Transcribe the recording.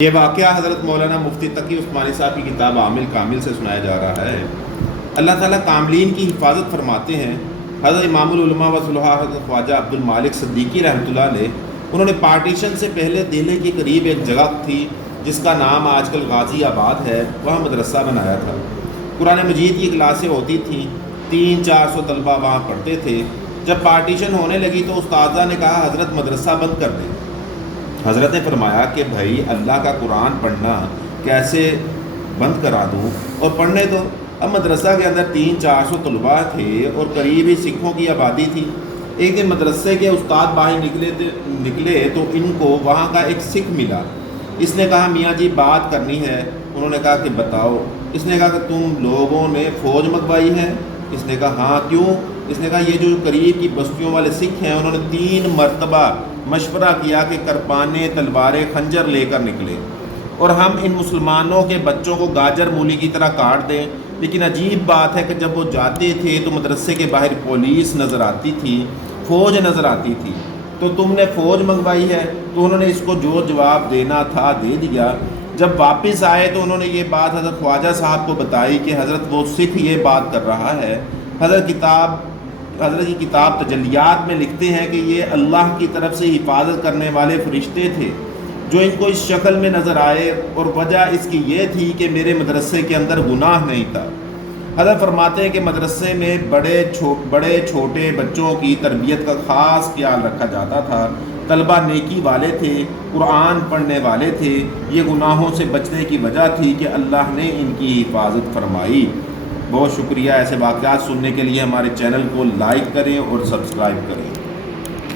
یہ واقعہ حضرت مولانا مفتی تقی عثمانی صاحب کی کتاب عامل کامل سے سنایا جا رہا ہے۔ اللہ تعالیٰ کاملین کی حفاظت فرماتے ہیں۔ حضرت امام العلماء و صلحاء حضرت خواجہ عبد المالک صدیقی رحمۃ اللہ علیہ، انہوں نے پارٹیشن سے پہلے دہلی کے قریب ایک جگہ تھی جس کا نام آج کل غازی آباد ہے، وہاں مدرسہ بنایا تھا۔ قرآن مجید کی کلاسیں ہوتی تھیں، 300-400 طلبہ وہاں پڑھتے تھے۔ جب پارٹیشن ہونے لگی تو استاذہ نے کہا حضرت مدرسہ بند کر دیں۔ حضرت نے فرمایا کہ بھائی اللہ کا قرآن پڑھنا کیسے بند کرا دوں، اور پڑھنے دو۔ اب مدرسہ کے اندر 300-400 طلباء تھے اور قریب ہی سکھوں کی آبادی تھی۔ ایک دن مدرسے کے استاد باہر نکلے تو ان کو وہاں کا ایک سکھ ملا۔ اس نے کہا میاں جی بات کرنی ہے۔ انہوں نے کہا کہ بتاؤ۔ اس نے کہا کہ تم لوگوں نے فوج منگوائی ہے؟ اس نے کہا ہاں کیوں؟ اس نے کہا یہ جو قریب کی بستیوں والے سکھ ہیں انہوں نے 3 مرتبہ مشورہ کیا کہ کرپانے تلواریں خنجر لے کر نکلے اور ہم ان مسلمانوں کے بچوں کو گاجر مولی کی طرح کاٹ دیں، لیکن عجیب بات ہے کہ جب وہ جاتے تھے تو مدرسے کے باہر پولیس نظر آتی تھی، فوج نظر آتی تھی۔ تو تم نے فوج منگوائی ہے؟ تو انہوں نے اس کو جو جواب دینا تھا دے دیا۔ جب واپس آئے تو انہوں نے یہ بات حضرت خواجہ صاحب کو بتائی کہ حضرت وہ سکھ یہ بات کر رہا ہے۔ حضرت کی کتاب تجلیات میں لکھتے ہیں کہ یہ اللہ کی طرف سے حفاظت کرنے والے فرشتے تھے جو ان کو اس شکل میں نظر آئے، اور وجہ اس کی یہ تھی کہ میرے مدرسے کے اندر گناہ نہیں تھا۔ حضرت فرماتے ہیں کہ مدرسے میں بڑے چھوٹے بچوں کی تربیت کا خاص خیال رکھا جاتا تھا۔ طلبہ نیکی والے تھے، قرآن پڑھنے والے تھے۔ یہ گناہوں سے بچنے کی وجہ تھی کہ اللہ نے ان کی حفاظت فرمائی۔ بہت شکریہ۔ ایسے واقعات سننے کے لیے ہمارے چینل کو لائک کریں اور سبسکرائب کریں۔